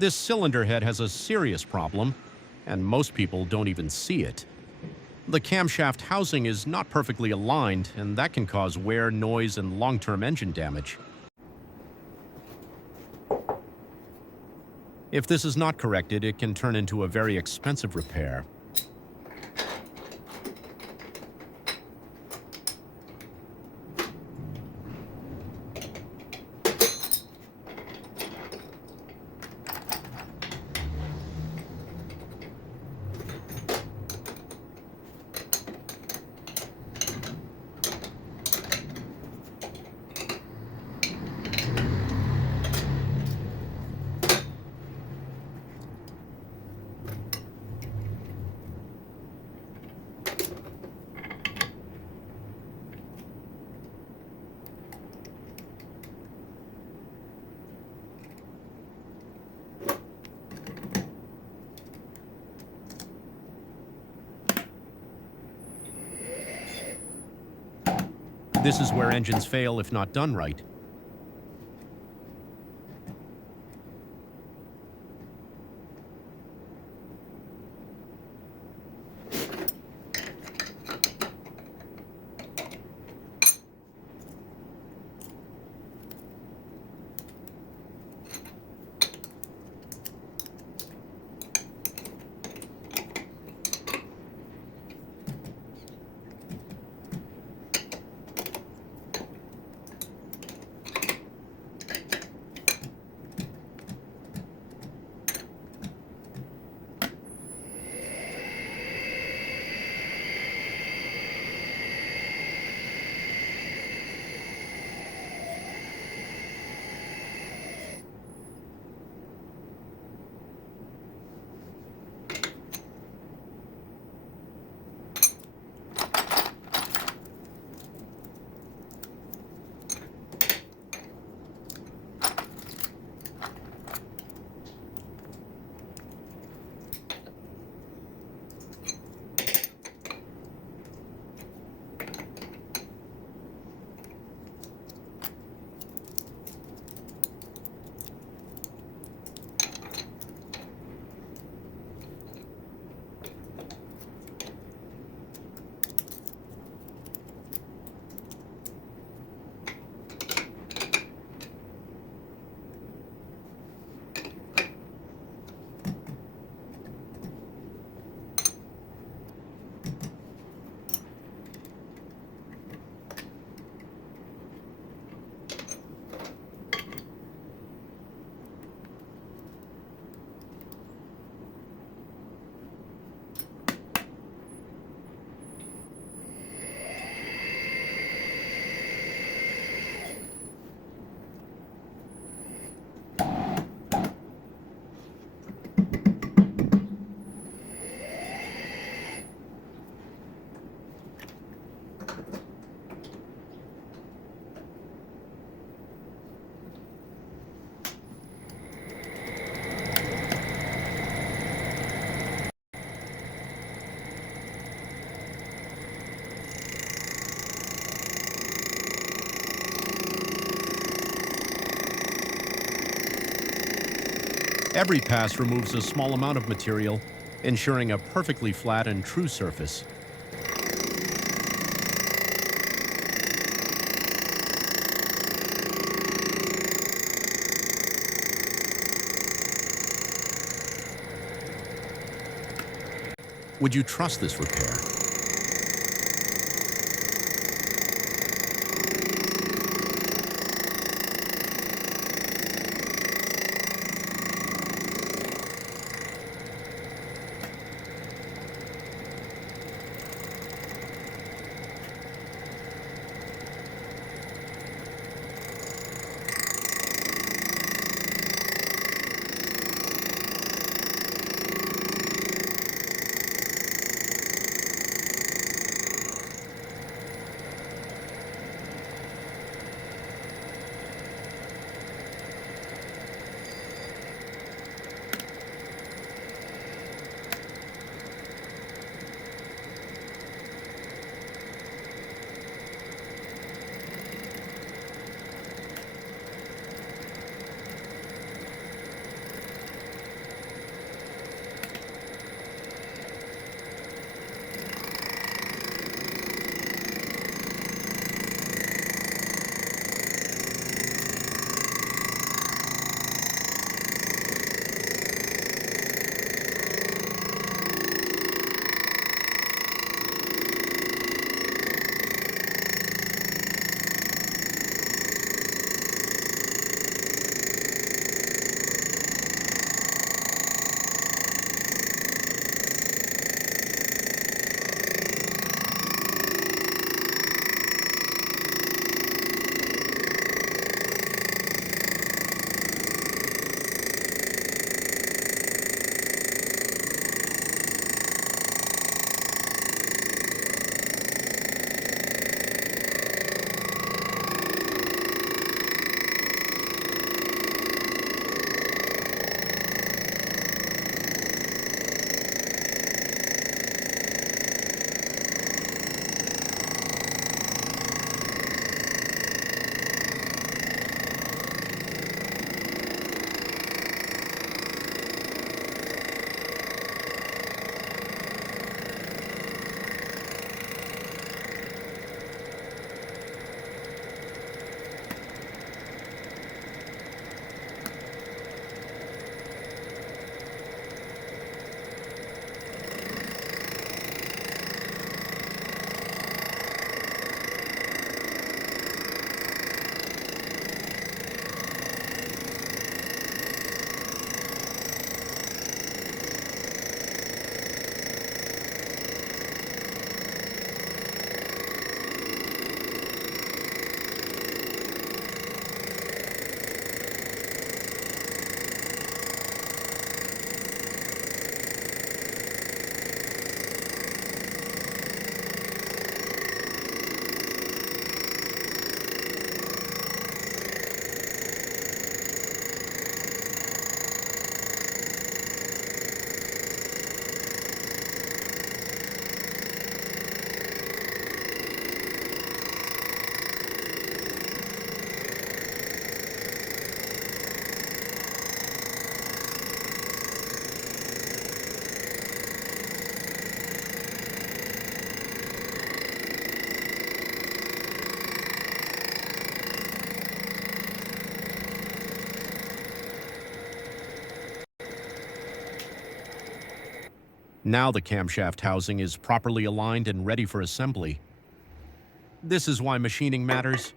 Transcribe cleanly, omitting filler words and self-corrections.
This cylinder head has a serious problem, and most people don't even see it. The camshaft housing is not perfectly aligned, and that can cause wear, noise, and long-term engine damage. If this is not corrected, it can turn into a very expensive repair. This is where engines fail if not done right. Every pass removes a small amount of material, ensuring a perfectly flat and true surface. Would you trust this repair? Now the camshaft housing is properly aligned and ready for assembly. This is why machining matters.